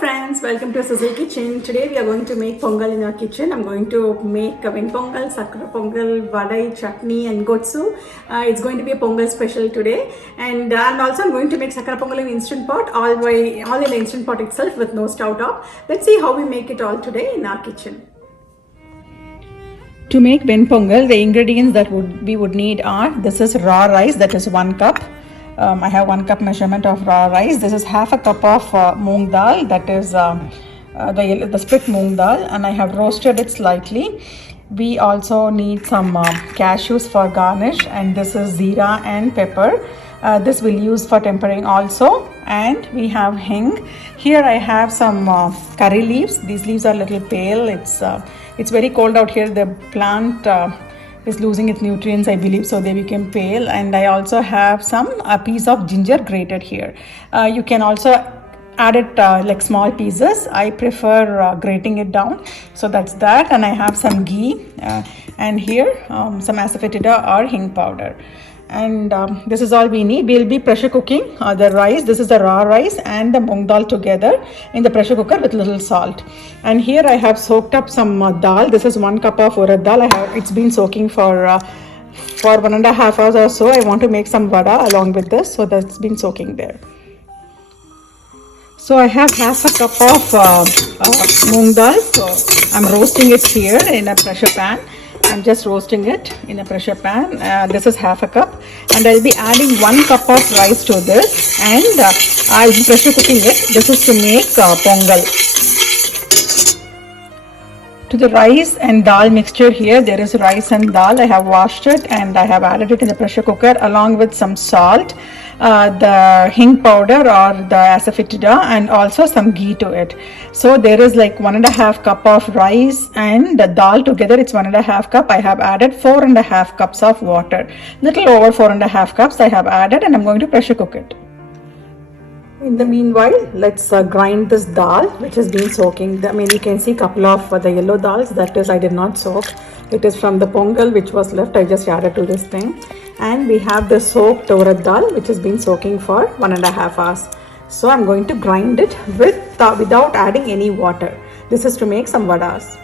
friends, welcome to Sizzle Kitchen. Today we are going to make pongal in our kitchen. I'm going to make a ven pongal, sakra pongal, vadai, chutney and gotsu. It's going to be a pongal special today. And also I'm going to make sakra pongal in instant pot, all in the instant pot itself with no stove top. Let's see how we make it all today in our kitchen. To make ven pongal, the ingredients that we would need are, this is raw rice, that is 1 cup. I have 1 cup measurement of raw rice. This is half a cup of moong dal, that is the split moong dal, and I have roasted it slightly. We also need some cashews for garnish, and this is zeera and pepper. This we'll use for tempering also, and we have hing. Here I have some curry leaves. These leaves are a little pale. It's very cold out here. The plant is losing its nutrients, I believe, so they became pale. And I also have a piece of ginger grated here. You can also add it like small pieces. I prefer grating it down, so that's that. And I have some ghee and here some asafoetida or hing powder. And this is all we need. We'll be pressure cooking the rice. This is the raw rice and the moong dal together in the pressure cooker with little salt. And here I have soaked up some dal. This is 1 cup of urad dal. It's been soaking for 1.5 hours or so. I want to make some vada along with this, so that's been soaking there. So I have half a cup of moong dal. So I'm roasting it here in a pressure pan. I'm just roasting it in a pressure pan. This is half a cup, and I'll be adding 1 cup of rice to this, and I'll be pressure cooking it. This is to make pongal. To the rice and dal mixture here, there is rice and dal. I have washed it and I have added it in the pressure cooker along with some salt, the hing powder or the asafoetida, and also some ghee to it. So there is like 1.5 cup of rice and the dal together. It's 1.5 cup. I have added 4.5 cups of water. Little over 4.5 cups I have added, and I'm going to pressure cook it. In the meanwhile, let's grind this dal which has been soaking. You can see a couple of the yellow dals, that is I did not soak. It is from the pongal which was left. I just added to this thing. And we have the soaked urad dal which has been soaking for 1.5 hours. So I'm going to grind it without adding any water. This is to make some vadas.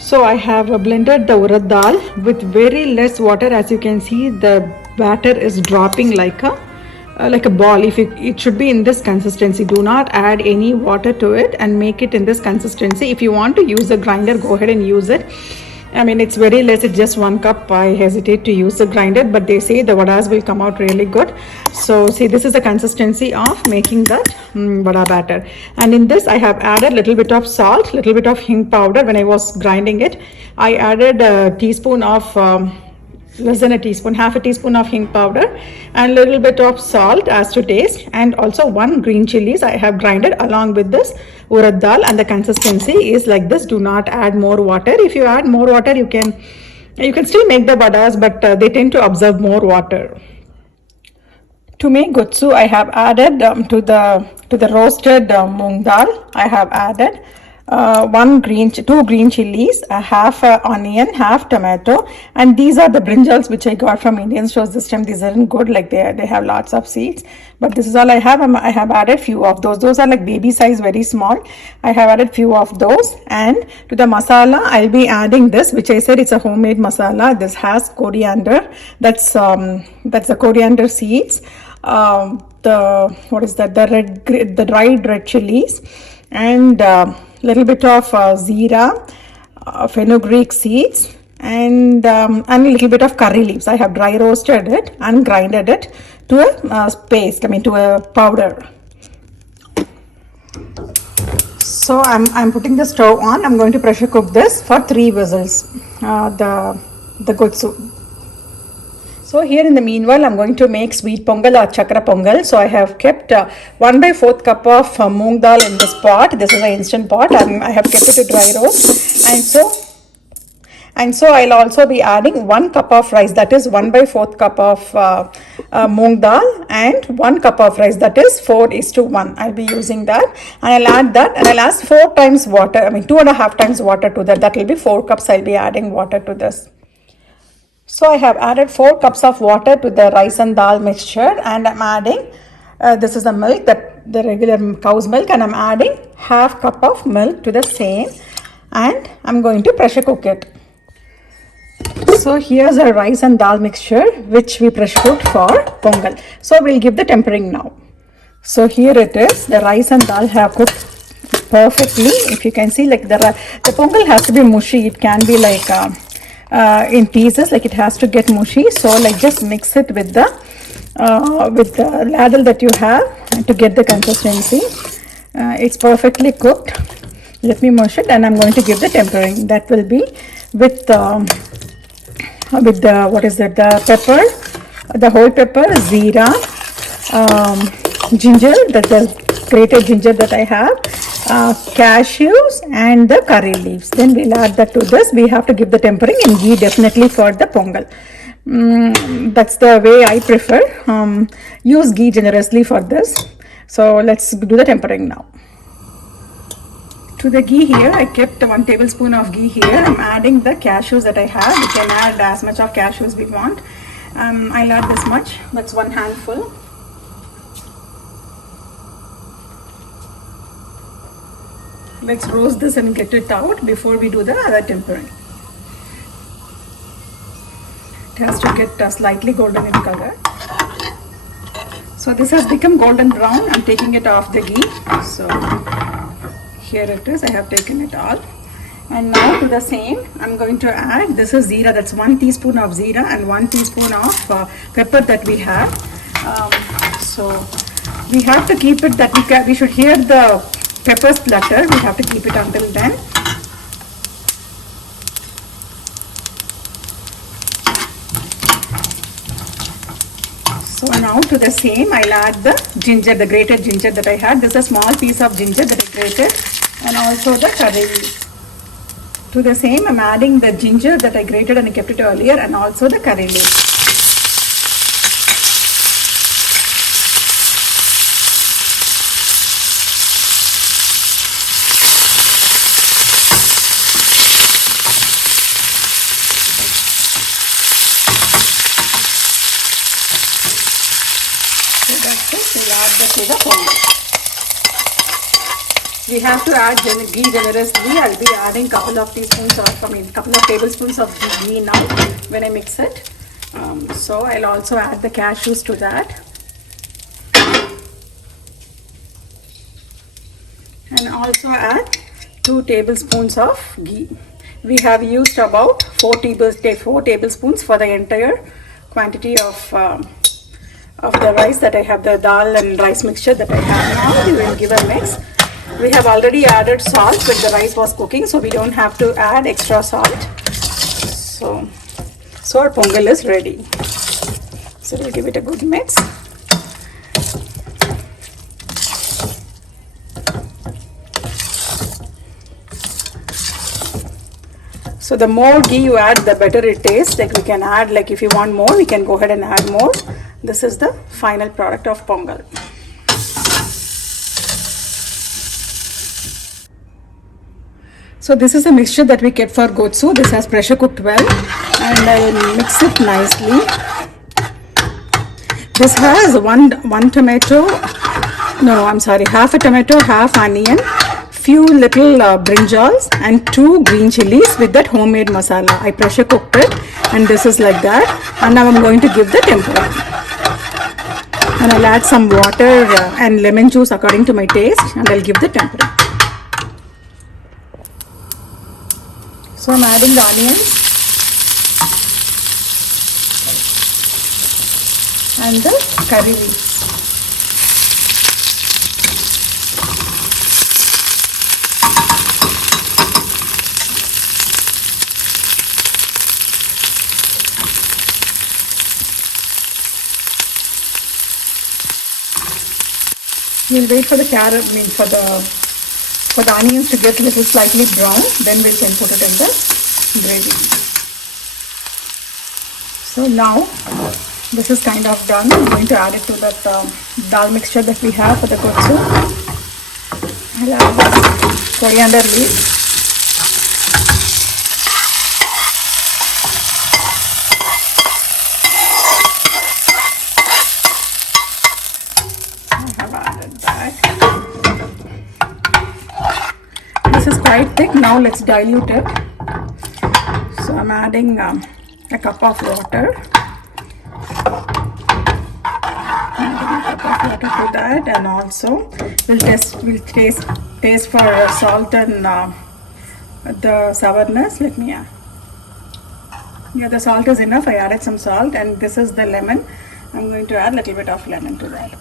So I have blended the urad dal with very less water. As you can see, the batter is dropping like a ball. It should be in this consistency. Do not add any water to it and make it in this consistency. If you want to use a grinder, go ahead and use it. It's very less. It's just 1 cup. I hesitate to use the grinder, but they say the vadas will come out really good. So see, this is the consistency of making that vada batter. And in this I have added little bit of salt, little bit of hing powder. When I was grinding it, I added a teaspoon of less than a teaspoon, half a teaspoon of hing powder, and little bit of salt as to taste, and also 1 green chilies I have grinded along with this urad dal, and the consistency is like this. Do not add more water. If you add more water, you can still make the vadas, but they tend to absorb more water. To make gotsu, I have added to the roasted moong dal, I have added 2 green chilies, a half onion, half tomato, and these are the brinjals which I got from Indian stores this time. These aren't good, like they have lots of seeds, but this is all I have. I have added few of those are like baby size, very small. I have added few of those. And to the masala, I'll be adding this, which I said it's a homemade masala. This has coriander, that's the coriander seeds, the dried red chilies, and little bit of zeera, fenugreek seeds, and a little bit of curry leaves. I have dry roasted it and grinded it to a paste, to a powder. So I'm putting the stove on. I'm going to pressure cook this for 3 whistles, the gotsu. So here in the meanwhile, I'm going to make sweet pongal or chakra pongal. So I have kept 1/4 cup of moong dal in this pot. This is an instant pot, and I have kept it to dry roast. And so I'll also be adding 1 cup of rice, that is 1/4 cup of moong dal, and 1 cup of rice, that is 4:1. I'll be using that, and I'll add that, and I'll add 4 times water. 2.5 times water to that. That will be 4 cups. I'll be adding water to this. So I have added 4 cups of water to the rice and dal mixture, and I'm adding this is the milk that the regular cow's milk, and I'm adding half cup of milk to the same, and I'm going to pressure cook it. So here's a rice and dal mixture which we pressure cooked for pongal. So we'll give the tempering now. So here it is. The rice and dal have cooked perfectly. If you can see, like the pongal has to be mushy. It can be like in pieces, like it has to get mushy. So like just mix it with the ladle that you have to get the consistency. It's perfectly cooked. Let me mush it, and I'm going to give the tempering. That will be with the what is that, the pepper, the whole pepper, zeera, ginger, that the grated ginger that I have, cashews, and the curry leaves. Then we'll add that to this. We have to give the tempering in ghee definitely for the pongal. That's the way I prefer. Use ghee generously for this. So let's do the tempering now. To the ghee here, I kept 1 tablespoon of ghee here. I'm adding the cashews that I have. We can add as much of cashews we want. I'll add this much. That's 1 handful. Let's roast this and get it out before we do the other tempering. It has to get slightly golden in color. So this has become golden brown. I'm taking it off the ghee. So here it is. I have taken it all. And now to the same, I'm going to add, this is zeera. That's 1 teaspoon of zeera and 1 teaspoon of pepper that we have. So we have to keep it that we should hear the pepper splutter. We have to keep it until then. So now to the same, I'll add the ginger, the grated ginger that I had. This is a small piece of ginger that I grated, and also the curry leaves. To the same, I'm adding the ginger that I grated and I kept it earlier, and also the curry leaves. To the pongal. We have to add ghee generously. I'll be adding couple of tablespoons of ghee now when I mix it. So I'll also add the cashews to that. And also add 2 tablespoons of ghee. We have used about 4 tablespoons for the entire quantity of the rice that I have, the dal and rice mixture that I have now. We will give a mix. We have already added salt when the rice was cooking, so we don't have to add extra salt. So our pongal is ready. So we'll give it a good mix. So the more ghee you add, the better it tastes. Like we can add, like if you want more, we can go ahead and add more. This is the final product of pongal. So this is a mixture that we kept for gotsu. This has pressure cooked well, and I'll mix it nicely. This has one tomato, no, I'm sorry, half a tomato, half onion, few little brinjals, and 2 green chilies with that homemade masala. I pressure cooked it, and this is like that. And now I'm going to give the tempura. And I'll add some water and lemon juice according to my taste, and I'll give the tempura. So I'm adding the onions and the curry leaves. We'll wait for the for the onions to get a little slightly brown, then we can put it in the gravy. So now this is kind of done. I'm going to add it to that dal mixture that we have for the gotsu. I'll add the coriander leaves. I have added that. quite thick. Now let's dilute it. So I'm adding a cup of water. To that, and also we'll taste for salt and the sourness. Let me yeah, the salt is enough. I added some salt, and this is the lemon. I'm going to add a little bit of lemon to that.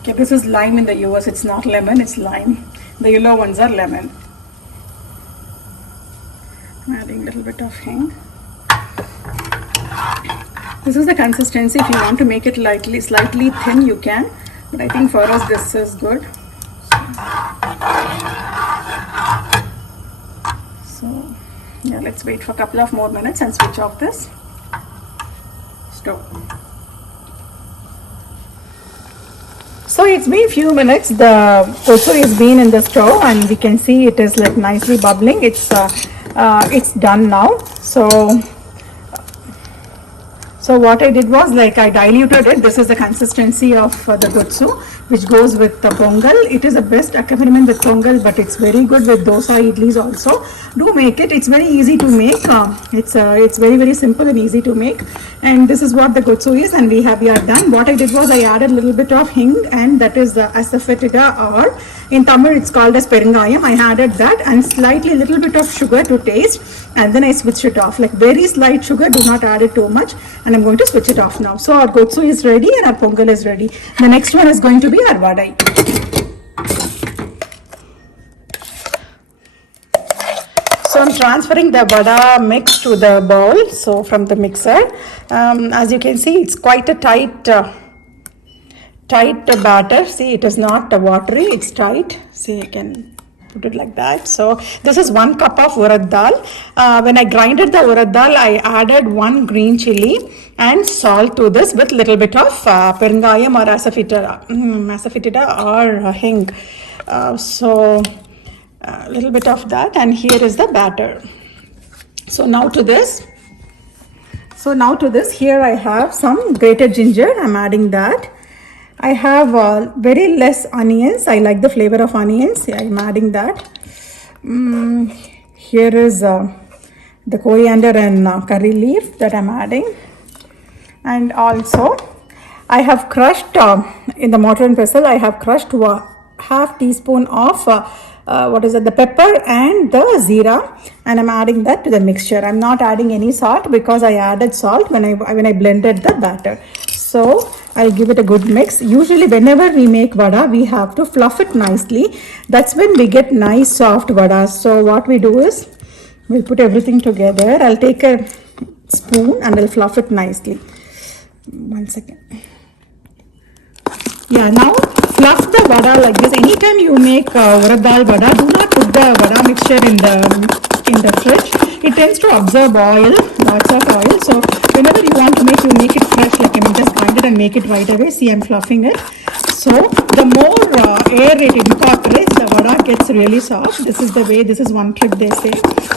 Okay, this is lime in the US. It's not lemon, it's lime. The yellow ones are lemon. I'm adding a little bit of hing. This is the consistency. If you want to make it slightly thin, you can. But I think for us this is good. So yeah, let's wait for a couple of more minutes and switch off this stove. So it's been few minutes. The gochu has been in the stove, and we can see it is like nicely bubbling. It's done now. So what I did was, like, I diluted it. This is the consistency of the gochu, which goes with the pongal. It is the best accompaniment with pongal, but it's very good with dosa, idlis also. Do make it. It's very easy to make. It's very, very simple and easy to make. And this is what the gochu is, and we are done. What I did was I added a little bit of hing, and that is the asafoetida, or in Tamil it's called as perungayam. I added that, and slightly little bit of sugar to taste, and then I switched it off. Like very slight sugar, do not add it too much. And I'm going to switch it off now. So our gochu is ready and our pongal is ready. The next one is going to be our vadai. So I'm transferring the vada mix to the bowl. So from the mixer, as you can see, it's quite a tight batter. See, it is not watery, it's tight. See, I can put it like that. So this is 1 cup of urad dal. When I grinded the urad dal, I added 1 green chili and salt to this with little bit of perungayam or asafoetida or hing. So a little bit of that, and here is the batter. So now to this, here I have some grated ginger. I'm adding that. I have very less onions. I like the flavor of onions. Yeah, I'm adding that. Here is the coriander and curry leaf that I'm adding. And also I have crushed in the mortar and pestle, I have crushed half teaspoon of the pepper and the zeera, and I'm adding that to the mixture. I'm not adding any salt because I added salt when I blended the batter. So I'll give it a good mix. Usually whenever we make vada, we have to fluff it nicely. That's when we get nice soft vadas. So what we do is, we'll put everything together. I'll take a spoon and I'll fluff it nicely. 1 second. Yeah, now fluff the vada like this. Anytime you make urad dal vada, do not put the vada mixture in the fridge. It tends to absorb oil, lots of oil. So whenever you want to make it fresh, like just grind it and make it right away. See, I'm fluffing it. So the more air it incorporates, the vada gets really soft. This is the way. This is one trick they say.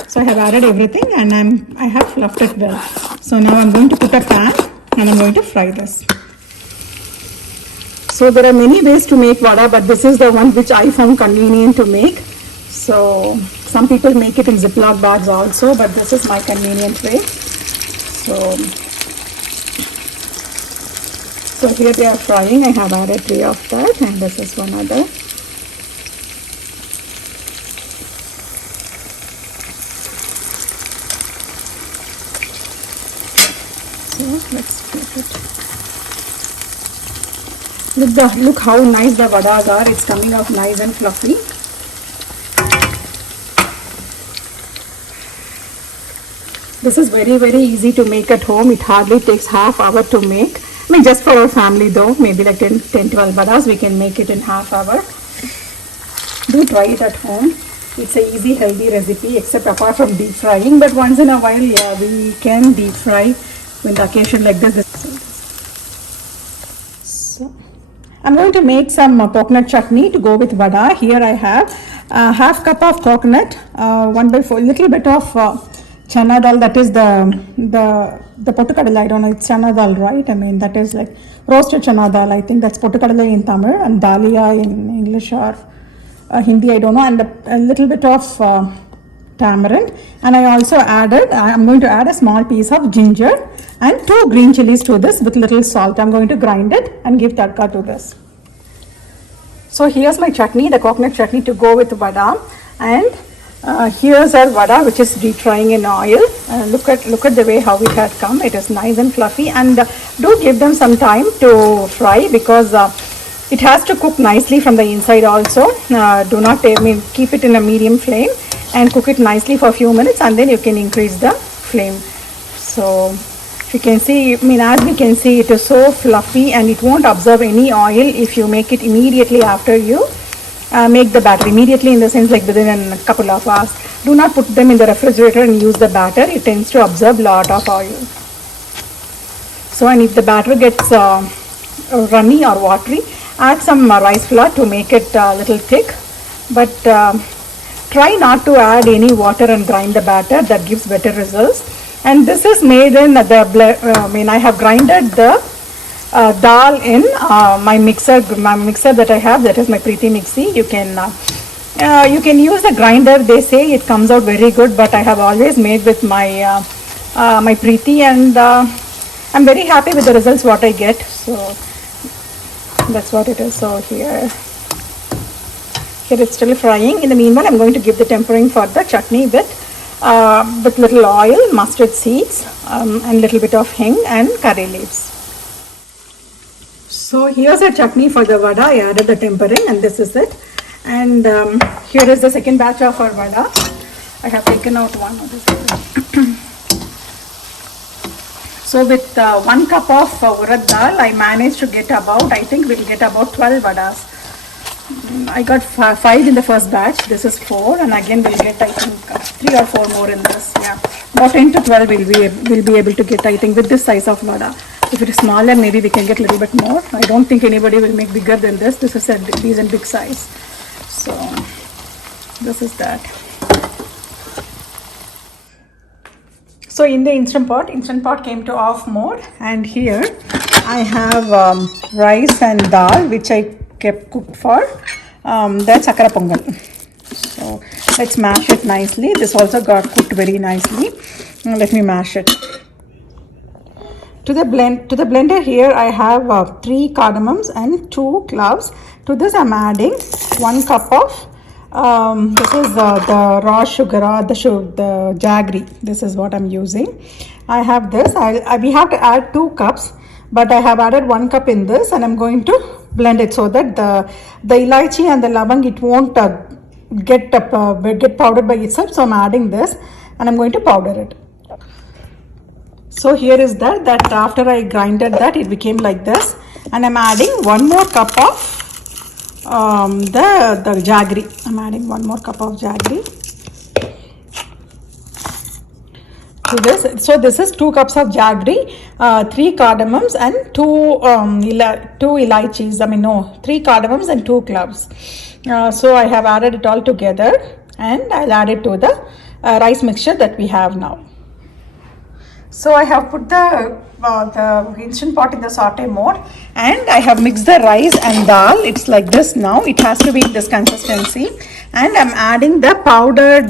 So I have added everything, and I have fluffed it well. So now I'm going to put a pan and I'm going to fry this. So there are many ways to make vada, but this is the one which I found convenient to make. So some people make it in Ziploc bags also, but this is my convenient way. So here they are frying. I have added 3 of that, and this is one other. So let's put it. Look how nice the vadas are. It's coming out nice and fluffy. This is very, very easy to make at home. It hardly takes half hour to make. I mean, just for our family though, maybe like 10, 12 vadas, we can make it in half hour. Do try it at home. It's a easy, healthy recipe, except apart from deep frying. But once in a while, yeah, we can deep fry when the occasion like this. So I'm going to make some coconut chutney to go with vada. Here I have half cup of coconut, 1/4, little bit of chana dal, that is the pottukadala. I don't know, it's chana dal, right? I mean, that is like roasted chana dal. I think that's pottukadala in Tamil and dalia in English, or Hindi, I don't know, and a little bit of tamarind. And I also added, I'm going to add a small piece of ginger and 2 green chilies to this with little salt. I'm going to grind it and give tadka to this. So here's my chutney, the coconut chutney to go with vada, and here's our vada which is deep frying in oil. Look at the way how it had come. It is nice and fluffy, and do give them some time to fry because it has to cook nicely from the inside also. Do not keep it in a medium flame and cook it nicely for a few minutes, and then you can increase the flame. So you can see, as we can see, it is so fluffy and it won't absorb any oil if you make it immediately after you make the batter. Immediately in the sense like within a couple of hours. Do not put them in the refrigerator and use the batter. It tends to absorb lot of oil. So, and if the batter gets runny or watery, add some rice flour to make it a little thick. But try not to add any water and grind the batter. That gives better results. And this is made in I have grinded the dal in my mixer that I have, that is my Preeti Mixie. You can use the grinder. They say it comes out very good, but I have always made with my my Preeti, and I'm very happy with the results what I get. So that's what it is. So here it's still frying. In the meanwhile, I'm going to give the tempering for the chutney with little oil, mustard seeds, and little bit of hing and curry leaves. So here's a chutney for the vada. I added the tempering, and this is it. And here is the second batch of our vada. I have taken out one. So with 1 cup of urad dal, I managed to get about, I think we'll get about 12 vadas. I got 5 in the first batch. This is 4, and again we'll get, I think, 3 or 4 more in this. Yeah, about 10 to 12 we'll be able to get, I think, with this size of vada. If it is smaller, maybe we can get a little bit more. I don't think anybody will make bigger than this. This is a decent big size. So this is that. So in the instant pot came to off mode, and here I have rice and dal which I kept cooked for that's sakara pongal. So let's mash it nicely. This also got cooked very nicely. Now let me mash it. To the blender here I have 3 cardamoms and 2 cloves. To this I'm adding 1 cup of this is the raw sugar or the jaggery. This is what I'm using. I have this. We have to add 2 cups, but I have added 1 cup in this, and I'm going to blend it so that the ilaichi and the lavang, it won't get powdered by itself. So I'm adding this, and I'm going to powder it. So here is that after I grinded that, it became like this, and I'm adding 1 more cup of the jaggery. I'm adding 1 more cup of jaggery to this. So this is 2 cups of jaggery, 3 cardamoms and 2 ilaichis. 3 cardamoms and 2 cloves. So I have added it all together, and I'll add it to the rice mixture that we have now. So I have put the instant pot in the saute mode, and I have mixed the rice and dal. It's like this now. It has to be in this consistency, and I'm adding the powdered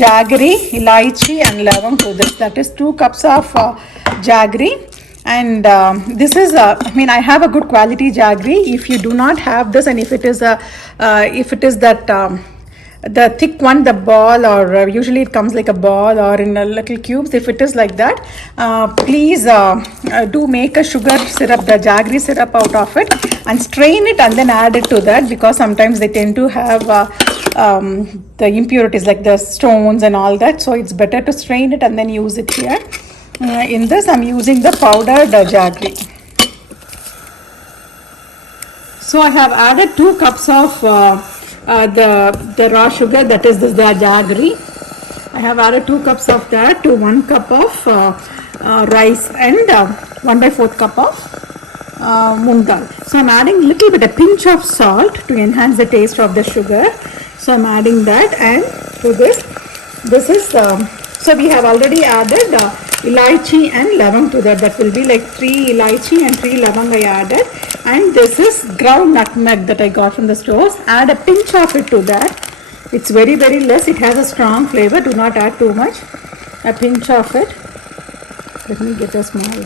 jaggery, ilaichi and lavang to this. That is 2 cups of jaggery, and this is I have a good quality jaggery. If you do not have this, and if it is that the thick one, the ball, or usually it comes like a ball or in a little cubes. If it is like that, please do make a sugar syrup, the jaggery syrup out of it, and strain it and then add it to that, because sometimes they tend to have the impurities like the stones and all that. So it's better to strain it and then use it here. In this I'm using the powdered jaggery. So I have added 2 cups of the raw sugar, that is the jaggery. I have added 2 cups of that to 1 cup of rice and 1/4 cup of moong dal. So I'm adding a pinch of salt to enhance the taste of the sugar. So I'm adding that, and to this is so we have already added elaichi and lavang to that. That will be like 3 elaichi and 3 lavang I added. And this is ground nutmeg that I got from the stores. Add a pinch of it to that. It's very less. It has a strong flavor. Do not add too much. A pinch of it. Let me get a small.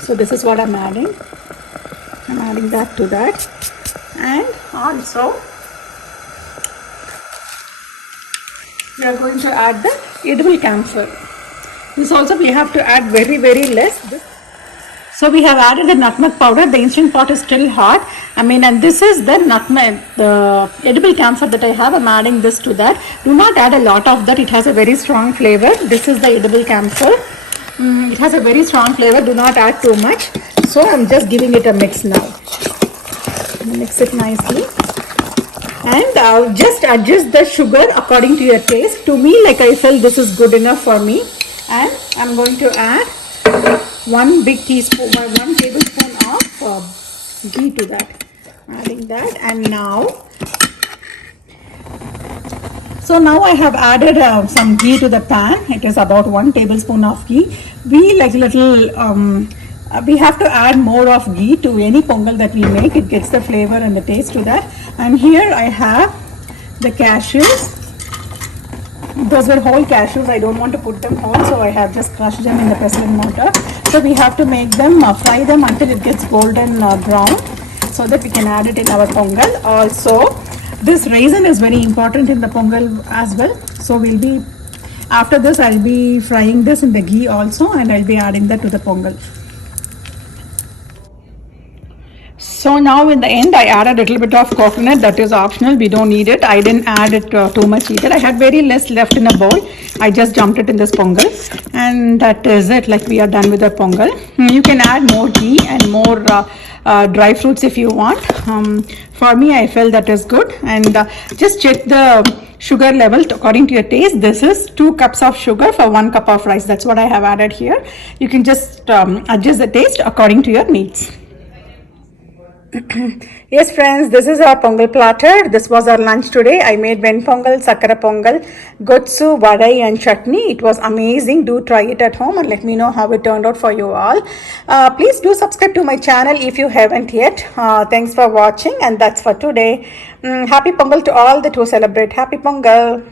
So this is what I'm adding. I'm adding that to that. And also we are going to add the edible camphor. This also we have to add very less. So we have added the nutmeg powder. The instant pot is still hot. And this is the nutmeg, the edible camphor that I have. I'm adding this to that. Do not add a lot of that. It has a very strong flavor. This is the edible camphor. It has a very strong flavor. Do not add too much. So I'm just giving it a mix now. Mix it nicely. And I'll just adjust the sugar according to your taste. To me, like I felt this is good enough for me. And I'm going to add 1 tablespoon of ghee to that. Adding that. And now, so now I have added some ghee to the pan. It is about 1 tablespoon of ghee. We like we have to add more of ghee to any pongal that we make. It gets the flavor and the taste to that. And here I have the cashews. Those were whole cashews. I don't want to put them whole, so I have just crushed them in the pestle and mortar. So we have to make them, fry them until it gets golden brown, so that we can add it in our pongal. Also, this raisin is very important in the pongal as well. So we'll be, after this I'll be frying this in the ghee also, and I'll be adding that to the pongal. So now in the end I added a little bit of coconut. That is optional. We don't need it. I didn't add it too much either. I had very less left in a bowl. I just dumped it in this pongal, and that is it. Like, we are done with the pongal. You can add more ghee and more dry fruits if you want. For me, I felt that is good. And just check the sugar level according to your taste. This is 2 cups of sugar for 1 cup of rice. That's what I have added here. You can just adjust the taste according to your needs. Yes friends, this is our pongal platter. This was our lunch today. I made ven pongal, sakara pongal, gotsu, vadai and chutney. It was amazing. Do try it at home and let me know how it turned out for you all. Please do subscribe to my channel if you haven't yet. Thanks for watching, and that's for today. Happy Pongal to all that who celebrate. Happy Pongal.